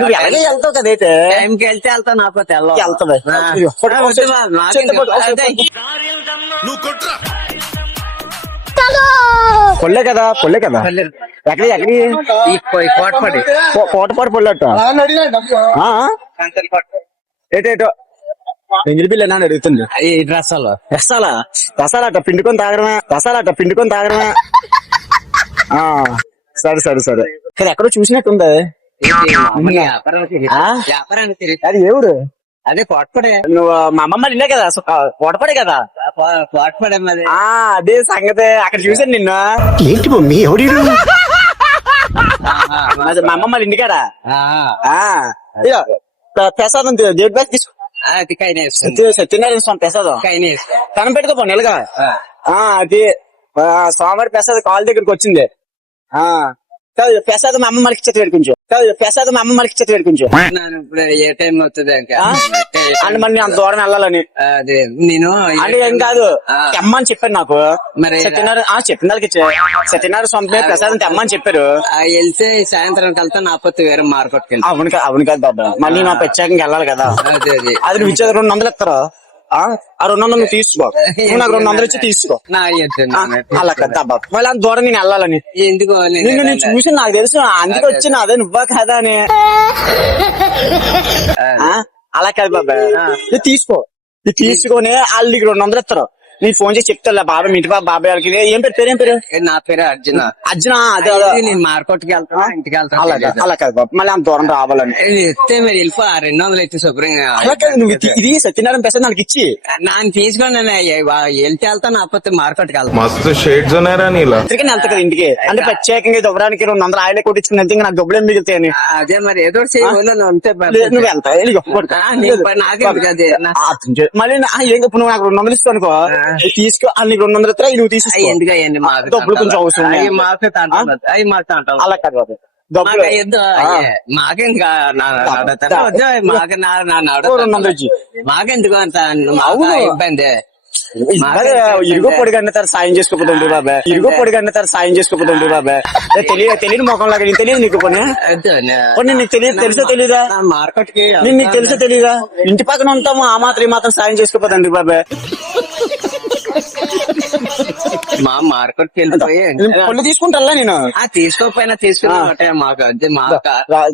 నువ్వు ఎలాగే వెళ్తావు కదైతే టైంకి వెళ్తే వెళ్తావు, నాకు తెల్లవు వెళ్తావే పొల్లే కదా ఎక్కడి కోటపడి కోటపాటు పొల్లట ఏటేటో ఎంగిలి బిల్లు అని అడుగుతుంది. ఈ డ్రెస్సులు రసాలట పిండుకొని తాగడమే ఆ సరే ఇక్కడ ఎక్కడో చూసినట్టుంది. వ్యాపారానికి తిరిగి అది ఎవరు? అదే కోటపడే. నువ్వు మా అమ్మమ్మ నిన్నే కదా కోటపడే కదా. కోటపడే మరి. అదే సంగతి. అక్కడ చూసాను నిన్ను. ఏంటి మమ్మీ ఎవడి మా అమ్మమ్మ ఇంటికాడా ప్రసాదం దేవుడి బ్యాగ్ తీసుకో. సత్యనారాయణ స్వామి ప్రసాదం కనం పెట్టుకోపో నెలగా. అది స్వామివారి ప్రసాదం కాల్ దగ్గరికి వచ్చింది. ప్రసాదం అమ్మ మనకి ఇచ్చేది కొంచెం. ఇప్పుడు ఏ టైం అవుతుంది అంటే మరి అంత దూరం వెళ్ళాలని. అదే నేను అంటే ఏం కాదు తెమ్మని చెప్పారు నాకు. మరి సత్యనారాయణ చెప్పిన వాళ్ళకి సత్యనారాయణ స్వామి ప్రసాదం తెమ్మని చెప్పారు. వెళ్తే సాయంత్రం వెళ్తా నాపోతే వేరే మార్కెట్కి వెళ్తా. అవును కాదు బాబా, మళ్ళీ నా ప్రత్యేకంగా వెళ్ళాలి కదా. అది నువ్వు ఇచ్చేది 200 ఇస్తారా? ఆ 200 నువ్వు తీసుకో, నువ్వు నాకు 200 ఇచ్చి తీసుకో. అలా కదా బాబు, మళ్ళీ అంత దూరం నేను వెళ్ళాలని. ఎందుకు నేను చూసి నాకు తెలుసు అందుకే వచ్చిన. అదే నువ్వా కదా అని. అలా కాదు బాబా, నువ్వు తీసుకో. నువ్వు తీసుకొని వాళ్ళు నీకు 200 ఇస్తారు. నీ ఫోన్ చేసి చెప్తా బాబాయ్ మీ ఇంటి బాబాయ్ వాళ్ళకి. ఏం పేరు? నా పేరు అర్జున. అదే నేను మార్కెట్కి వెళ్తాను, ఇంటికి వెళ్తాను. అలా కాదు బాబు, మళ్ళీ అంత దూరం రావాలని. ఇస్తే మరి వెళ్ళిపో. 200 అయితే శుభ్రంగా. అలా కాదు, నువ్వు ఇది సత్యనారాయణ ప్రసాద్ నాకు ఇచ్చి నన్ను తీసుకొని వెళ్తే వెళ్తాను, నాపోతే మార్కెట్కి వెళ్తాను. మస్తు షేడ్స్ ఉన్నారా నీలా. వెళ్తా కదా ఇంటికి. అంటే ప్రత్యేకంగా దుబ్బడానికి 200 ఆయిలే కొట్టించుకుని వెళ్తే నాకు డబ్బులు ఏం మిగులుతాయని. అదే మరి ఏదో ఉంటే నువ్వు వెళ్తావు మళ్ళీ ఏం నువ్వు నాకు 200 ఇస్తావు అనుకో, తీసుకో. అన్ని 200 ఇస్తా, నువ్వు తీసుకో. ఎందుకండి డబ్బులు కొంచెం అవసరం. అలా కాదు మాకేం మాకెందుకు అంత ఇబ్బంది. ఇరుగు పొడిగంటారు సాయం చేసుకోపోతుంది బాబాయ్. తెలియని ముఖం లాగా తెలియదు నీకు. కొన్ని నీకు తెలుసో తెలీదా? మార్కెట్ కి నీకు తెలుసో తెలీదా? ఇంటి పక్కన ఉంటాము, ఆ మాత్రం సాయం చేసుకోపోతుంది బాబాయ్. మా మార్కెట్ కి వెళ్ళిపోయి పళ్ళు తీసుకుంటా నేను. తీసుకోపోయినా తీసుకున్నా మాకు అదే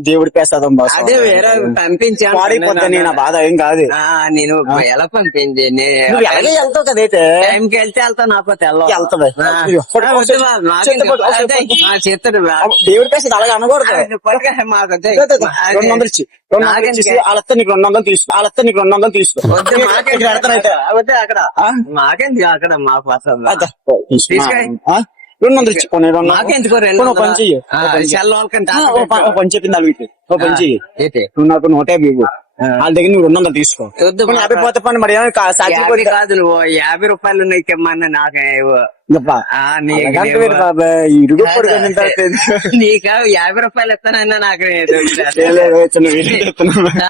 దేవుడి ప్రసాదం అదే వేరే పంపించాను. నేను బాధ ఏం కాదు. నేను ఎలా పంపించి నువ్వు ఎలాగే వెళ్తావు కదైతే. టైంకి వెళ్తే వెళ్తావు, నాకు తెల్లవు. చెప్తాడు దేవుడి ప్రసాదం అలాగే అనకూడదు. మాకు 200 ఇచ్చి నీకు 200 తీసుకో. వద్దే అక్కడ మాకేంది అక్కడ మాకు 200 ఇచ్చి కొన్ని. మాకెందుకో పని చెప్పింది అడిగితే పని చెయ్యి. నువ్వు నాకు 150 ఇవ్వు, వాళ్ళ దగ్గర నువ్వు 200 తీసుకో. 50 పోతే పని మరి కాదు. నువ్వు 50 రూపాయలు నీకేమన్నా నాకే ఇరుగు పొడిగా నీకు 50 రూపాయలు ఇస్తానన్నా నాకు